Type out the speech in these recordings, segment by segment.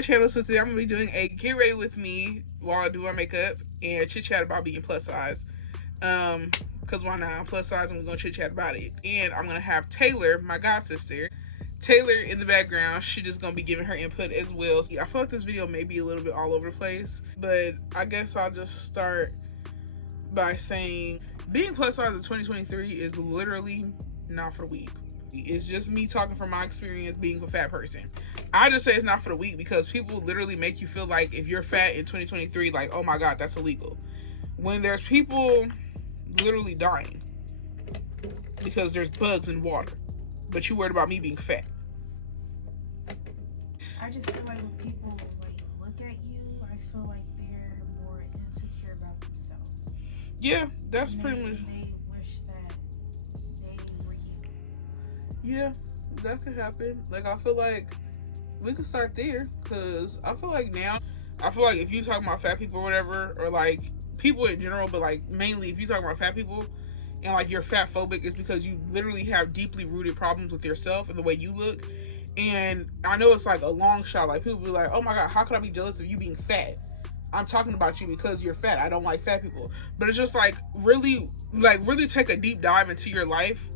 my channel. So today I'm gonna be doing a get ready with me while I do my makeup and chit chat about being plus size. Because why not? I'm plus size and we're gonna chit chat about it. And I'm gonna have Taylor, my god sister, Taylor in the background. She just gonna be giving her input as well. I feel like this video may be a little bit all over the place, but I guess I'll just start by saying being plus size in 2023 is literally not for the weak. It's just me talking from my experience being a fat person. I just say it's not for the weak because people literally make you feel like if you're fat in 2023, like, oh my god, that's illegal. When there's people literally dying because there's bugs in water, but you worried about me being fat. I just feel like when people like look at you, I feel like they're more insecure about themselves. Yeah, that's pretty much. They wish that they were you. Yeah, that could happen. Like, I feel like we could start there because I feel like now, if you talk about fat people or whatever, or like people in general, but like mainly if you talk about fat people and like you're fat phobic, it's because you literally have deeply rooted problems with yourself and the way you look. And I know it's like a long shot. Like people be like, oh my god, how could I be jealous of you being fat? I'm talking about you because you're fat. I don't like fat people. But it's just like really take a deep dive into your life.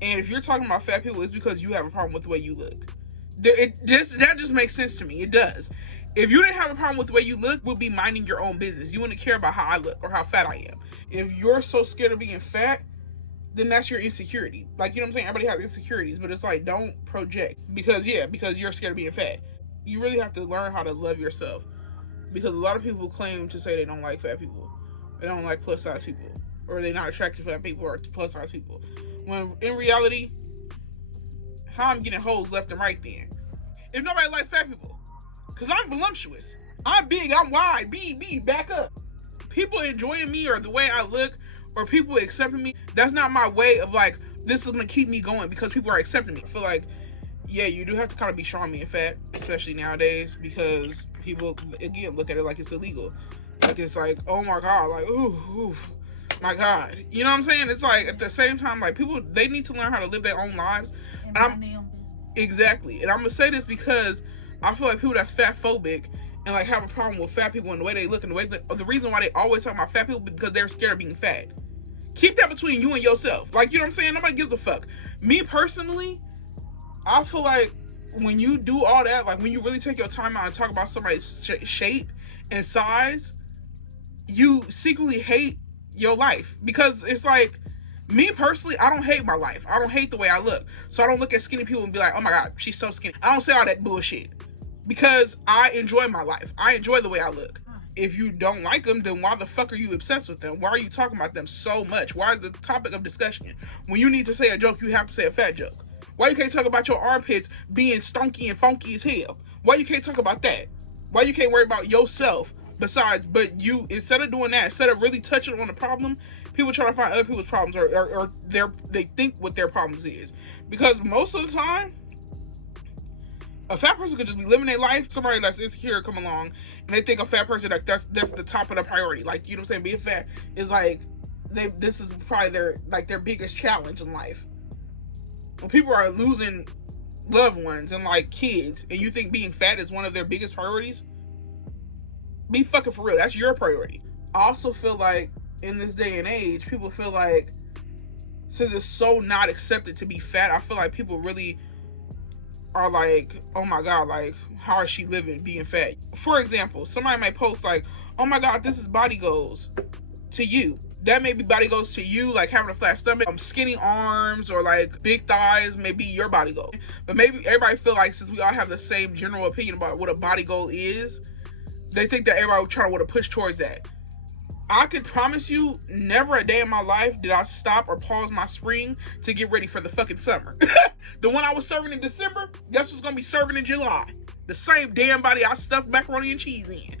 And if you're talking about fat people, it's because you have a problem with the way you look. That just makes sense to me. It does. If you didn't have a problem with the way you look, we'll be minding your own business. You wouldn't care about how I look or how fat I am. If you're so scared of being fat, then that's your insecurity. Like, you know what I'm saying? Everybody has insecurities, but it's like, don't project. Because you're scared of being fat. You really have to learn how to love yourself. Because a lot of people claim to say they don't like fat people. They don't like plus size people. Or they're not attracted to fat people or plus size people. When in reality, how I'm getting hoes left and right then. If nobody likes fat people. Because I'm voluptuous. I'm big, I'm wide, back up. People enjoying me or the way I look or people accepting me, that's not my way of like, this is going to keep me going because people are accepting me. I feel like, yeah, you do have to kind of be strong being fat, especially nowadays, because people, again, look at it like it's illegal. Like, it's like, oh my god, like, ooh, my god. You know what I'm saying? It's like, at the same time, like, people, they need to learn how to live their own lives. And mind their own business. Exactly. And I'm going to say this because I feel like people that's fat phobic and like have a problem with fat people and the way they look and the reason why they always talk about fat people is because they're scared of being fat. Keep that between you and yourself. Like, you know what I'm saying? Nobody gives a fuck. Me personally, I feel like when you do all that, like when you really take your time out and talk about somebody's shape and size, you secretly hate your life. Because it's like, me personally, I don't hate my life. I don't hate the way I look. So I don't look at skinny people and be like, oh my god, she's so skinny. I don't say all that bullshit. Because I enjoy my life. I enjoy the way I look. If you don't like them, then why the fuck are you obsessed with them? Why are you talking about them so much? Why is the topic of discussion? When you need to say a joke, you have to say a fat joke. Why you can't talk about your armpits being stonky and funky as hell? Why you can't talk about that? Why you can't worry about yourself? But you, instead of doing that, instead of really touching on the problem, people try to find other people's problems or they think what their problems is. Because most of the time, a fat person could just be living their life. Somebody that's insecure come along and they think a fat person, like that's the top of the priority. Like, you know what I'm saying? Being fat is like, this is probably their biggest challenge in life. When people are losing loved ones and like kids, and you think being fat is one of their biggest priorities, be fucking for real. That's your priority. I also feel like in this day and age, people feel like since it's so not accepted to be fat, I feel like people really are like, oh my god, like, how is she living being fat? For example, somebody might post like, oh my god, this is body goals to you. That may be body goals to you, like having a flat stomach, skinny arms, or like big thighs may be your body goal. But maybe everybody feel like since we all have the same general opinion about what a body goal is, they think that everybody would try to want to push towards that. I could promise you, never a day in my life did I stop or pause my spring to get ready for the fucking summer. The one I was serving in December, guess what's gonna be serving in July? The same damn body I stuffed macaroni and cheese in.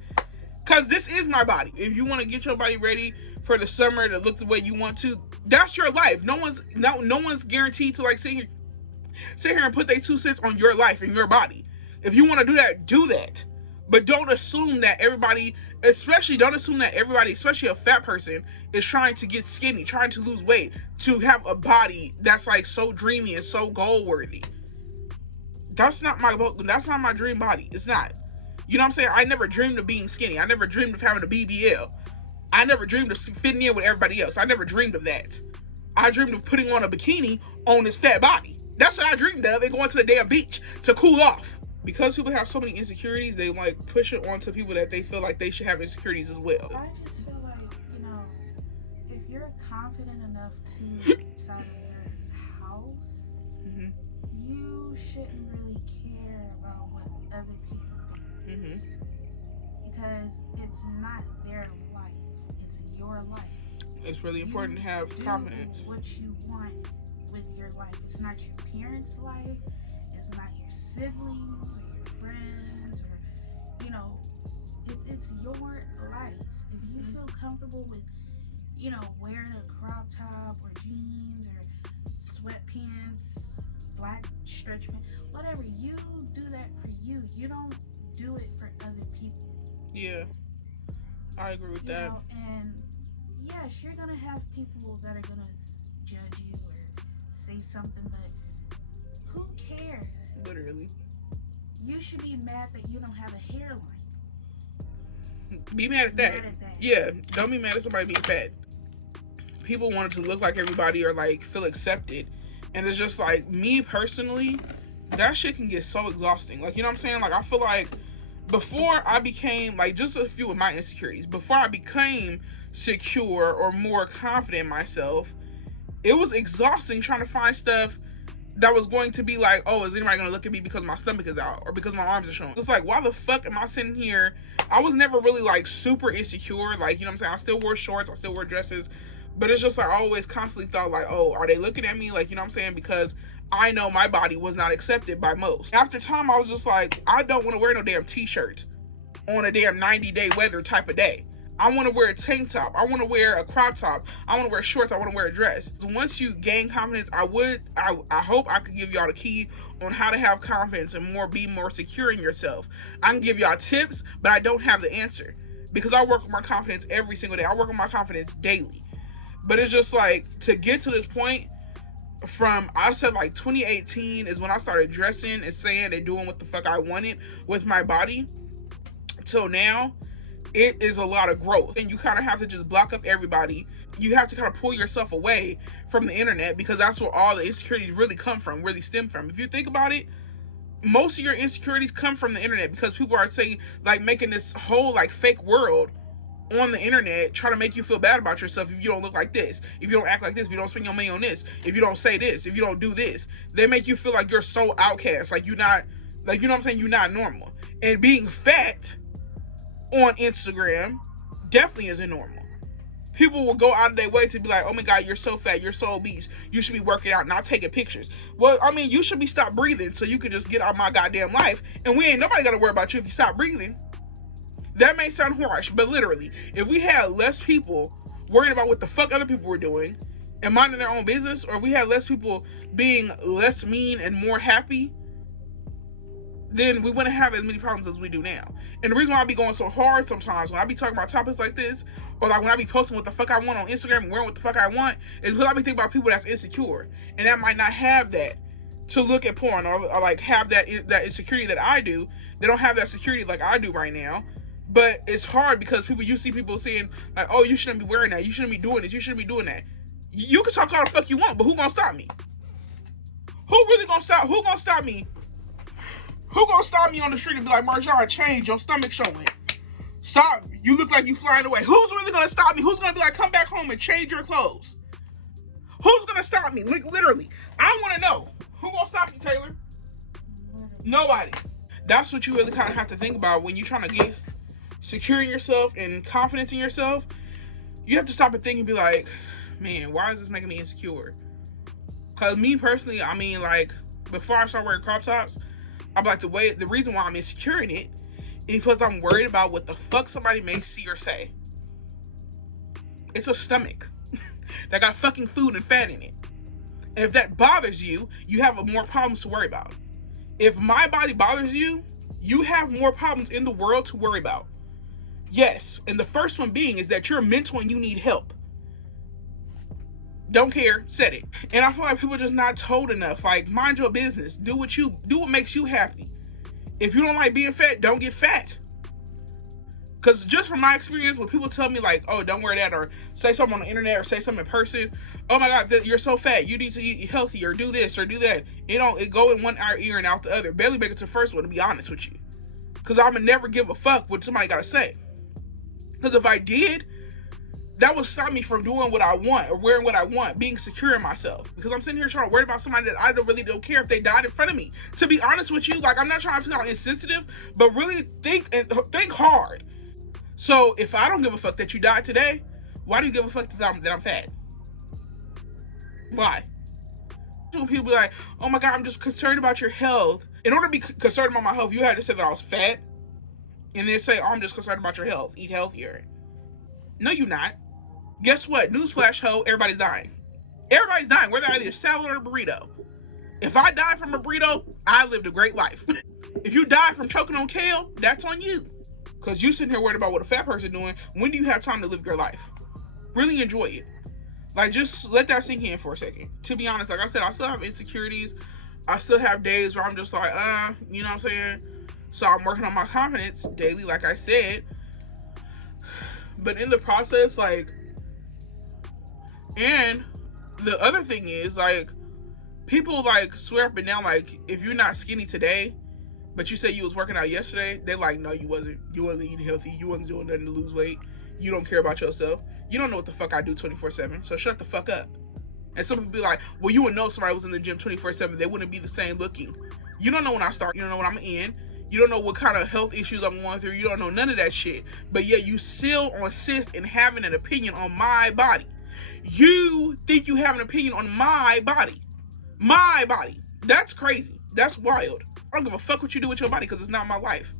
Cause this is my body. If you want to get your body ready for the summer to look the way you want to, that's your life. No one's guaranteed to like sit here and put their 2 cents on your life and your body. If you want to do that, do that. But don't assume that everybody, especially a fat person, is trying to get skinny, trying to lose weight, to have a body that's like so dreamy and so goal worthy. That's not my dream body. It's not. You know what I'm saying? I never dreamed of being skinny. I never dreamed of having a BBL. I never dreamed of fitting in with everybody else. I never dreamed of that. I dreamed of putting on a bikini on this fat body. That's what I dreamed of, and going to the damn beach to cool off. Because people have so many insecurities, they like push it onto people that they feel like they should have insecurities as well. I just feel like, you know, if you're confident enough to inside of your house, you shouldn't really care about what other people think. Because it's not their life, it's your life. It's really important to have confidence. What you want with your life. It's not your parents' life. It's not your siblings or your friends, or, you know, it's your life. If you feel comfortable with, you know, wearing a crop top or jeans or sweatpants, black stretch pants, whatever, you do that for you. You don't do it for other people. Yeah, I agree with that. Know, and yes, you're gonna have people that are gonna judge you or say something, but who cares? Literally. You should be mad that you don't have a hairline. Be mad at that. Yeah, don't be mad at somebody being fat. People wanted to look like everybody or like feel accepted, and it's just like, me personally, that shit can get so exhausting. Like, you know what I'm saying? Like, I feel like before I became, like, just a few of my insecurities, before I became secure or more confident in myself, it was exhausting trying to find stuff that was going to be like, oh, is anybody gonna look at me because my stomach is out or because my arms are showing? It's like, why the fuck am I sitting here? I was never really like super insecure, like, you know what I'm saying? I still wore shorts, I still wore dresses, but it's just like, I always constantly thought like, oh, are they looking at me? Like, you know what I'm saying? Because I know my body was not accepted by most. After time, I was just like, I don't want to wear no damn t-shirt on a damn 90-day weather type of day. I want to wear a tank top. I want to wear a crop top. I want to wear shorts. I want to wear a dress. So once you gain confidence, I hope I could give y'all the key on how to have confidence and be more secure in yourself. I can give y'all tips, but I don't have the answer because I work on my confidence every single day. I work on my confidence daily. But it's just like, to get to this point, from, I said like 2018 is when I started dressing and saying and doing what the fuck I wanted with my body, till now, it is a lot of growth. And you kind of have to just block up everybody. You have to kind of pull yourself away from the internet, because that's where all the insecurities really come from, really stem from. If you think about it, most of your insecurities come from the internet, because people are saying, like, making this whole like fake world on the internet, trying to make you feel bad about yourself if you don't look like this, if you don't act like this, if you don't spend your money on this, if you don't say this, if you don't do this. They make you feel like you're so outcast, like you're not, like, you know what I'm saying, you're not normal. And being fat on Instagram definitely isn't normal. People will go out of their way to be like, oh my god, you're so fat, you're so obese, you should be working out, not taking pictures. Well, I mean, you should be stop breathing so you can just get out of my goddamn life, and we ain't nobody gotta worry about you if you stop breathing. That may sound harsh, but literally, if we had less people worrying about what the fuck other people were doing and minding their own business, or if we had less people being less mean and more happy, then we wouldn't have as many problems as we do now. And the reason why I be going so hard sometimes when I be talking about topics like this, or like when I be posting what the fuck I want on Instagram and wearing what the fuck I want, is because I be thinking about people that's insecure and that might not have that to look at porn, or like have that insecurity that I do. They don't have that security like I do right now. But it's hard because you see people saying like, oh, you shouldn't be wearing that, you shouldn't be doing this, you shouldn't be doing that. You can talk all the fuck you want, but who gonna stop me? Who really gonna stop? Who gonna stop me? Who gonna stop me on the street and be like, Marjan, change, your stomach showing. Stop, you look like you flying away. Who's really gonna stop me? Who's gonna be like, come back home and change your clothes? Who's gonna stop me? Like, literally, I wanna know. Who gonna stop you, Taylor? Nobody. That's what you really kind of have to think about when you're trying to get secure in yourself and confidence in yourself. You have to stop and think and be like, man, why is this making me insecure? Because me personally, I mean, like, before I start wearing crop tops, I'm like, the reason why I'm insecure in it is because I'm worried about what the fuck somebody may see or say. It's a stomach that got fucking food and fat in it. And if that bothers you, you have more problems to worry about. If my body bothers you, you have more problems in the world to worry about. Yes, and the first one being is that you're mental and you need help. Don't care, said it. And I feel like people are just not told enough. Like, mind your business. Do what makes you happy. If you don't like being fat, don't get fat. Because just from my experience, when people tell me like, oh, don't wear that, or say something on the internet, or say something in person, oh my God, you're so fat, you need to eat healthy, or do this, or do that. It go in one ear and out the other. Barely make it to the first one, to be honest with you. Because I'm going to never give a fuck what somebody got to say. Because if I did, that would stop me from doing what I want, or wearing what I want, being secure in myself. Because I'm sitting here trying to worry about somebody that I don't care if they died in front of me. To be honest with you, like, I'm not trying to sound insensitive, but really think hard. So if I don't give a fuck that you died today, why do you give a fuck that I'm fat? Why? When people be like, oh my God, I'm just concerned about your health. In order to be concerned about my health, you had to say that I was fat, and then say, oh, I'm just concerned about your health. Eat healthier. No, you're not. Guess what? Newsflash, ho, everybody's dying. Everybody's dying, whether I eat a salad or a burrito. If I die from a burrito, I lived a great life. If you die from choking on kale, that's on you. Because you sitting here worried about what a fat person doing. When do you have time to live your life? Really enjoy it. Like, just let that sink in for a second. To be honest, like I said, I still have insecurities. I still have days where I'm just like, you know what I'm saying? So I'm working on my confidence daily, like I said. But in the process, like, and the other thing is, like, people, like, swear up and down, like, if you're not skinny today, but you said you was working out yesterday, they're like, no, you wasn't eating healthy, you wasn't doing nothing to lose weight, you don't care about yourself, you don't know what the fuck I do 24/7, so shut the fuck up. And some people be like, well, you would know somebody was in the gym 24/7, they wouldn't be the same looking. You don't know when I start, you don't know when I'm in, you don't know what kind of health issues I'm going through, you don't know none of that shit, but yet you still insist in having an opinion on my body. You think you have an opinion on my body. My body. That's crazy. That's wild. I don't give a fuck what you do with your body, because it's not my life.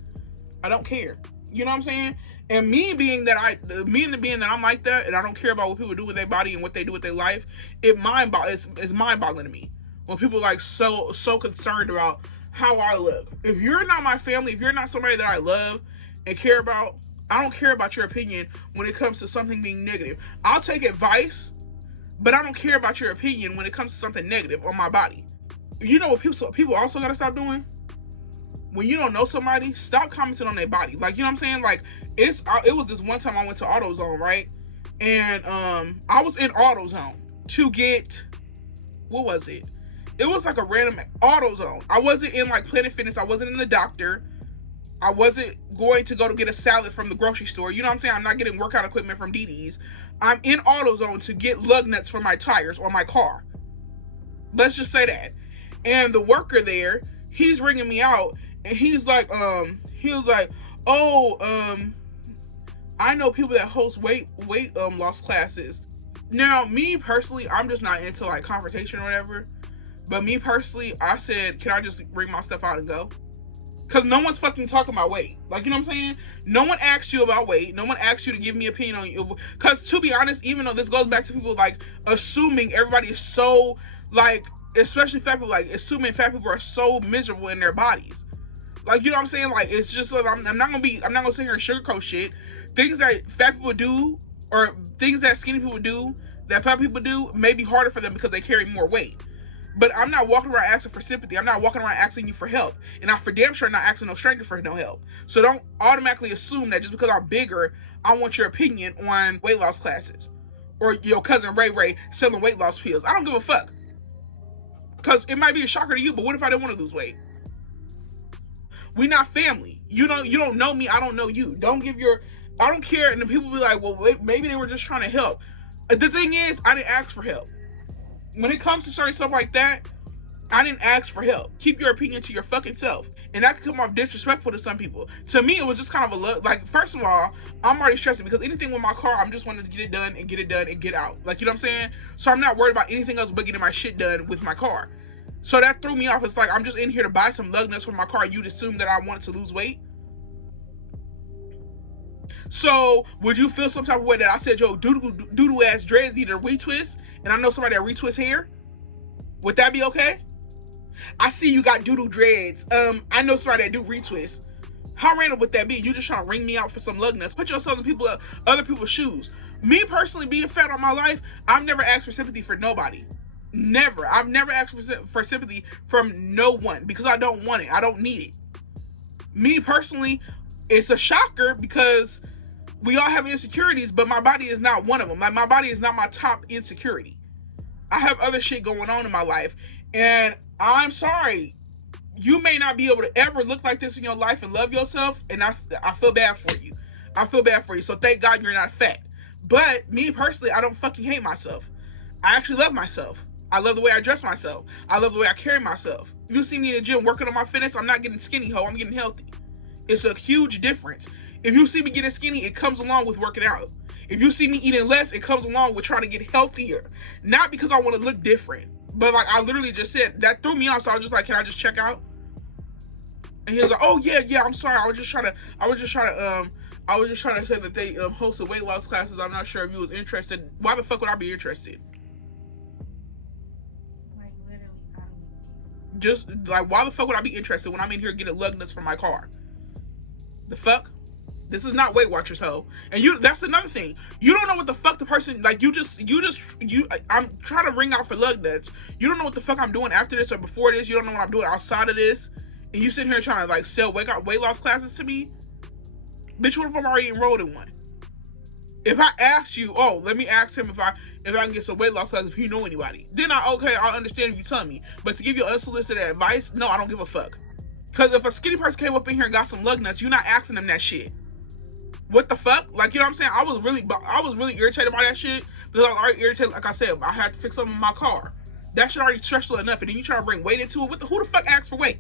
I don't care. You know what I'm saying? And me being that I'm like that, and I don't care about what people do with their body and what they do with their life, it's mind-boggling to me when people are like so concerned about how I look. If you're not my family, if you're not somebody that I love and care about, I don't care about your opinion when it comes to something being negative. I'll take advice, but I don't care about your opinion when it comes to something negative on my body. You know what people also gotta stop doing? When you don't know somebody, stop commenting on their body. Like, you know what I'm saying? Like, it was this one time I went to AutoZone, right? And I was in AutoZone to get, what was it? It was like a random AutoZone. I wasn't in like Planet Fitness. I wasn't in the doctor. I wasn't going to go to get a salad from the grocery store. You know what I'm saying? I'm not getting workout equipment from DD's. I'm in AutoZone to get lug nuts for my tires on my car. Let's just say that. And the worker there, he's ringing me out, and he's like, I know people that host weight loss classes. Now, me personally, I'm just not into like confrontation or whatever. But me personally, I said, can I just bring my stuff out and go? Because no one's fucking talking about weight. Like, you know what I'm saying? No one asked you about weight. No one asked you to give me an opinion on you. Because to be honest, even though this goes back to people like assuming everybody is so, like, especially fat people, like assuming fat people are so miserable in their bodies. Like, you know what I'm saying? Like, it's just like, I'm not gonna sit here and sugarcoat shit. Things that fat people do, or things that skinny people do, that fat people do, may be harder for them because they carry more weight. But I'm not walking around asking for sympathy. I'm not walking around asking you for help. And I'm for damn sure not asking no stranger for no help. So don't automatically assume that just because I'm bigger, I want your opinion on weight loss classes. Or your cousin Ray Ray selling weight loss pills. I don't give a fuck. Because it might be a shocker to you, but what if I didn't want to lose weight? We not family. You don't know me, I don't know you. I don't care. And then people be like, well, maybe they were just trying to help. The thing is, I didn't ask for help. When it comes to certain stuff like that, I didn't ask for help. Keep your opinion to your fucking self. And that could come off disrespectful to some people. To me, it was just kind of a look. Like, first of all, I'm already stressing because anything with my car, I'm just wanting to get it done and get out. Like, you know what I'm saying? So I'm not worried about anything else but getting my shit done with my car. So that threw me off. It's like, I'm just in here to buy some lug nuts for my car. You'd assume that I wanted to lose weight. So would you feel some type of way that I said, yo, doodoo ass dreads need a retwist, and I know somebody that retwists hair? Would that be okay? I see you got doodoo dreads. I know somebody that do retwist. How random would that be? You just trying to ring me out for some lug nuts. Put yourself in other people's shoes. Me personally, being fat all my life, I've never asked for sympathy for nobody. Never. I've never asked for sympathy from no one because I don't want it. I don't need it. Me personally, it's a shocker because we all have insecurities, but my body is not one of them. Like, my body is not my top insecurity. I have other shit going on in my life, and I'm sorry. You may not be able to ever look like this in your life and love yourself, and I feel bad for you. I feel bad for you. So thank God you're not fat. But me personally, I don't fucking hate myself. I actually love myself. I love the way I dress myself. I love the way I carry myself. If you see me in the gym working on my fitness, I'm not getting skinny, ho. I'm getting healthy. It's a huge difference. If you see me getting skinny, it comes along with working out. If you see me eating less, it comes along with trying to get healthier. Not because I want to look different. But like I literally just said, that threw me off. So I was just like, can I just check out? And he was like, oh yeah, I'm sorry. I was just trying to say that they hosted weight loss classes. I'm not sure if you was interested. Why the fuck would I be interested? Like, literally, I don't get. Just like, why the fuck would I be interested when I'm in here getting lug nuts from my car? The fuck? This is not Weight Watchers, ho. And that's another thing. You don't know what the fuck the person, like, I'm trying to ring out for lug nuts. You don't know what the fuck I'm doing after this or before this. You don't know what I'm doing outside of this. And you sitting here trying to, like, sell weight loss classes to me? Bitch, what if I'm already enrolled in one? If I ask you, oh, let me ask him if I can get some weight loss classes if you know anybody. Then I'll understand if you tell me. But to give you unsolicited advice, no, I don't give a fuck. Because if a skinny person came up in here and got some lug nuts, you're not asking them that shit. What the fuck? Like, you know what I'm saying? I was really irritated by that shit. Because I was already irritated. Like I said, I had to fix something in my car. That shit already stressful enough. And then you try to bring weight into it. Who the fuck asks for weight?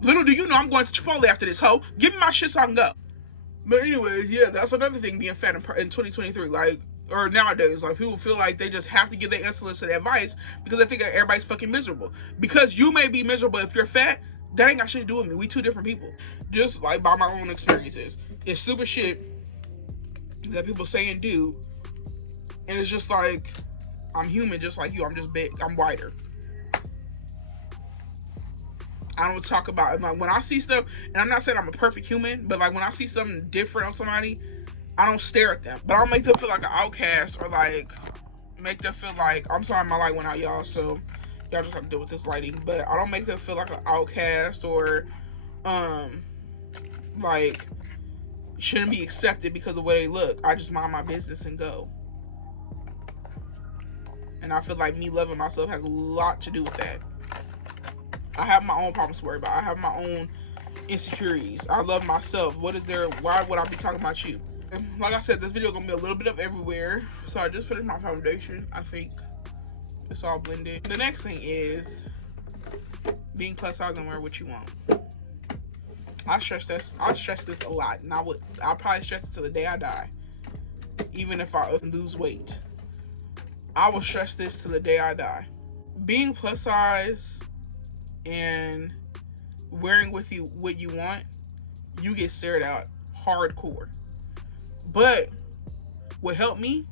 Little do you know I'm going to Chipotle after this, hoe. Give me my shit so I can go. But anyways, yeah, that's another thing being fat in 2023. Like, or nowadays, like, people feel like they just have to give their unsolicited advice because they think that everybody's fucking miserable. Because you may be miserable if you're fat, that ain't got shit to do with me. We two different people. Just like by my own experiences. It's stupid shit that people say and do, and it's just like, I'm human just like you. I'm just big. I'm wider. I don't talk about, like, when I see stuff, and I'm not saying I'm a perfect human, but like when I see something different on somebody, I don't stare at them, but I'll make them feel like an outcast, or like make them feel like, I'm sorry, my light went out, y'all, so y'all just have to deal with this lighting. But I don't make them feel like an outcast, or like shouldn't be accepted because of the way they look. I just mind my business and go. And I feel like me loving myself has a lot to do with that. I have my own problems to worry about. I have my own insecurities. I love myself. Why would I be talking about you? And like I said, this video is going to be a little bit of everywhere. So I just finished my foundation. I think it's all blended. The next thing is being plus size and wear what you want. I stress this a lot. And I'll probably stress it till the day I die. Even if I lose weight. I will stress this till the day I die. Being plus size and wearing with you what you want, you get stared at hardcore. But what helped me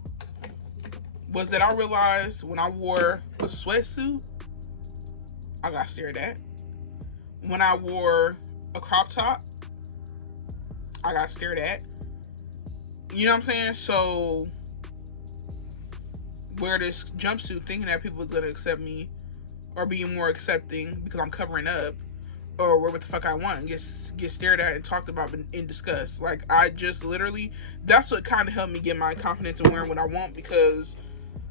was that I realized when I wore a sweatsuit, I got stared at. When I wore a crop top, I got stared at. You know what I'm saying? So wear this jumpsuit thinking that people are gonna accept me or be more accepting because I'm covering up, or wear what the fuck I want and get stared at and talked about and discussed. Like, I just literally, that's what kind of helped me get my confidence in wearing what I want, because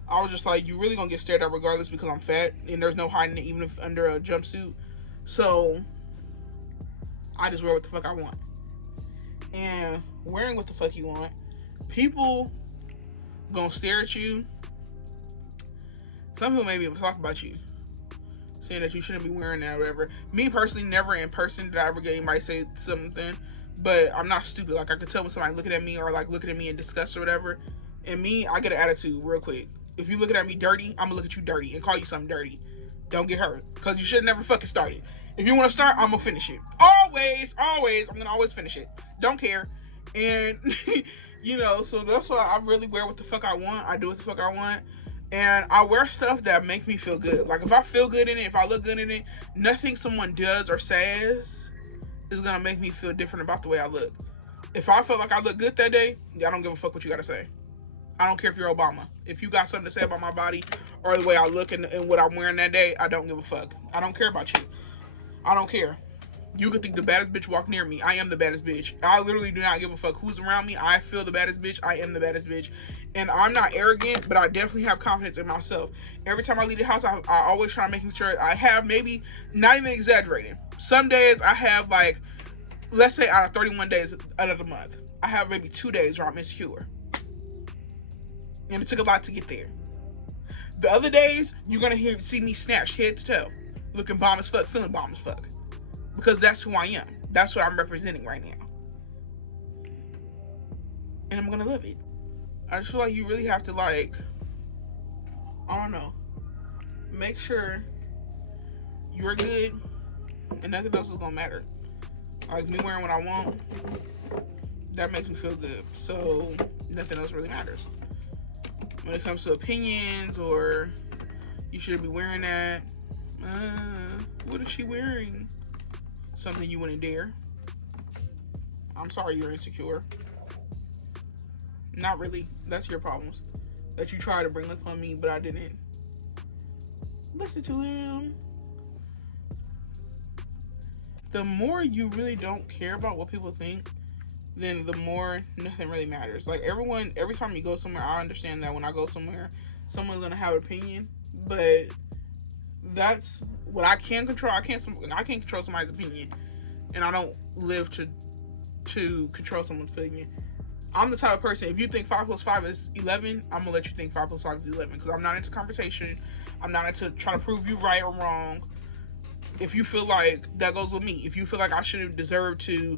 I was just like, you really gonna get stared at regardless because I'm fat and there's no hiding it even if under a jumpsuit. So I just wear what the fuck I want. And wearing what the fuck you want, people gonna stare at you. Some people maybe even talk about you, saying that you shouldn't be wearing that or whatever. Me personally, never in person did I ever get anybody say something, but I'm not stupid. Like, I could tell when somebody looking at me or like looking at me in disgust or whatever. And me, I get an attitude real quick. If you looking at me dirty, I'm gonna look at you dirty and call you something dirty. Don't get hurt, because you should have never fucking started. If you want to start, I'm gonna finish it. Always, I'm gonna always finish it. Don't care. And you know, so that's why I really wear what the fuck I want. I do what the fuck I want. And I wear stuff that makes me feel good. Like, if I feel good in it, if I look good in it, nothing someone does or says is gonna make me feel different about the way I look. If I feel like I look good that day, I don't give a fuck what you gotta say. I don't care if you're Obama. If you got something to say about my body or the way I look and what I'm wearing that day, I don't give a fuck. I don't care about you. I don't care. You could think the baddest bitch walk near me. I am the baddest bitch. I literally do not give a fuck who's around me. I feel the baddest bitch. I am the baddest bitch. And I'm not arrogant, but I definitely have confidence in myself. Every time I leave the house, I always try to make sure I have, maybe, not even exaggerating, some days I have, like, let's say out of 31 days out of the month, I have maybe 2 days where I'm insecure. And it took a lot to get there. The other days, you're going to see me snatched head to toe. Looking bomb as fuck, feeling bomb as fuck. Because that's who I am. That's what I'm representing right now. And I'm going to love it. I just feel like you really have to, like, I don't know, make sure you're good and nothing else is going to matter. Like, me wearing what I want, that makes me feel good. So, nothing else really matters. When it comes to opinions or you should be wearing that, what is she wearing? Something you wouldn't dare. I'm sorry you're insecure. Not really. That's your problems. That you try to bring up on me, but I didn't listen to him. The more you really don't care about what people think, then the more nothing really matters. Like, every time you go somewhere, I understand that when I go somewhere, someone's gonna have an opinion, but that's what I can control. I can't control somebody's opinion, and I don't live to control someone's opinion. I'm the type of person, if you think 5 plus 5 is 11, I'm gonna let you think 5 plus 5 is 11, because I'm not into conversation. I'm not into trying to prove you right or wrong. If you feel like, that goes with me, if you feel like I shouldn't deserve to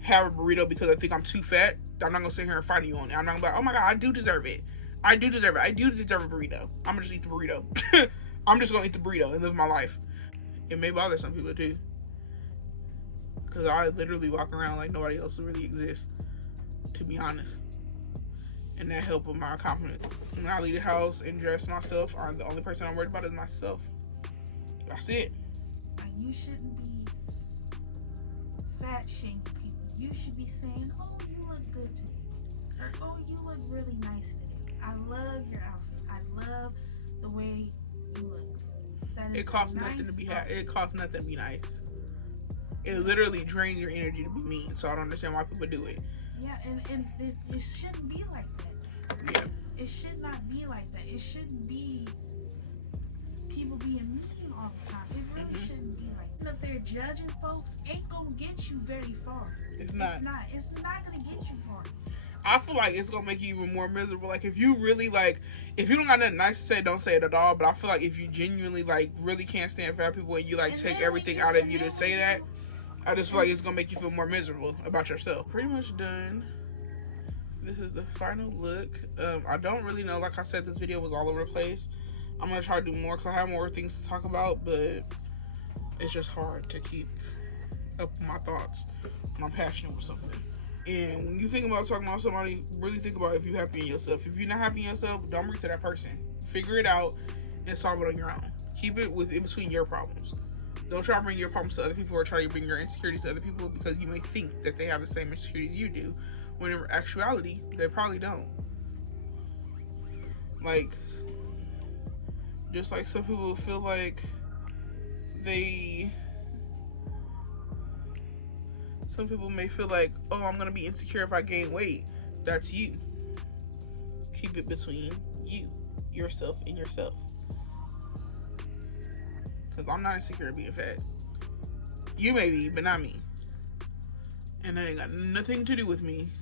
have a burrito because I think I'm too fat, I'm not gonna sit here and fight you on it. I'm not gonna be like, oh my god, I do deserve it. I do deserve a burrito. I'm gonna just eat the burrito. I'm just gonna eat the burrito and live my life. It may bother some people too, because I literally walk around like nobody else really exists, to be honest. And that helped with my confidence. When I leave the house and dress myself, the only person I'm worried about is myself. That's it. You shouldn't be fat shaming people. You should be saying, oh, you look good today. Or, oh, you look really nice today. I love your outfit. I love the way you look. It costs nothing to be It costs nothing to be nice. It literally drains your energy to be mean. So I don't understand why people do it. Yeah, and it shouldn't be like that. Yeah. It should not be like that. It shouldn't be people being mean all the time. It really shouldn't be like that. Up there judging folks ain't gonna get you very far. It's not gonna get you far. I feel like it's gonna make you even more miserable. Like, if you really, like, if you don't got nothing nice to say, don't say it at all. But I feel like if you genuinely, like, really can't stand fat people and you, like, take everything out of you to say that, I just feel like it's gonna make you feel more miserable about yourself. Pretty much done. This is the final look. I don't really know. Like I said, this video was all over the place. I'm gonna try to do more because I have more things to talk about, but it's just hard to keep up with my thoughts when I'm passionate with something. And when you think about talking about somebody, really think about if you're happy in yourself. If you're not happy in yourself, don't bring it to that person. Figure it out and solve it on your own. Keep it in between your problems. Don't try to bring your problems to other people or try to bring your insecurities to other people, because you may think that they have the same insecurities you do, when in actuality, they probably don't. Like, just like some people feel like some people may feel like, oh, I'm gonna be insecure if I gain weight. That's you. Keep it between you, yourself, and yourself. Because I'm not insecure being fat. You may be, but not me. And that ain't got nothing to do with me.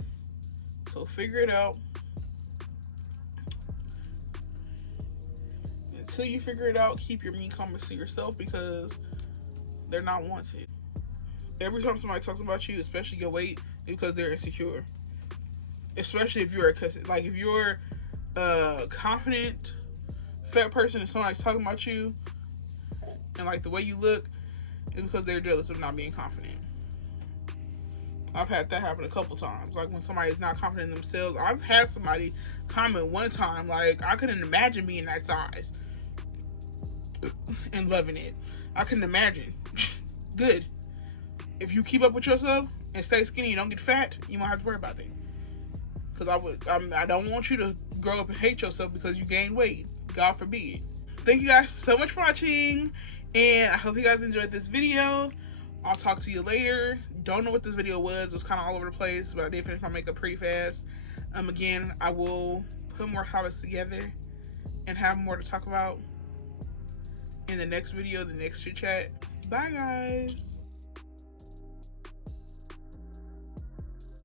So figure it out. Until you figure it out, keep your mean comments to yourself, because they're not wanted. Every time somebody talks about you, especially your weight, because they're insecure. Especially if you're a confident fat person and somebody's talking about you and like the way you look, is because they're jealous of not being confident. I've had that happen a couple times. Like, when somebody's not confident in themselves. I've had somebody comment one time, like, I couldn't imagine being that size and loving it. I couldn't imagine. Good. If you keep up with yourself and stay skinny and don't get fat, you won't have to worry about that. Because I don't want you to grow up and hate yourself because you gain weight. God forbid. Thank you guys so much for watching, and I hope you guys enjoyed this video. I'll talk to you later. Don't know what this video was. It was kind of all over the place, but I did finish my makeup pretty fast. Again, I will put more habits together and have more to talk about in the next video, the next chit chat. Bye, guys.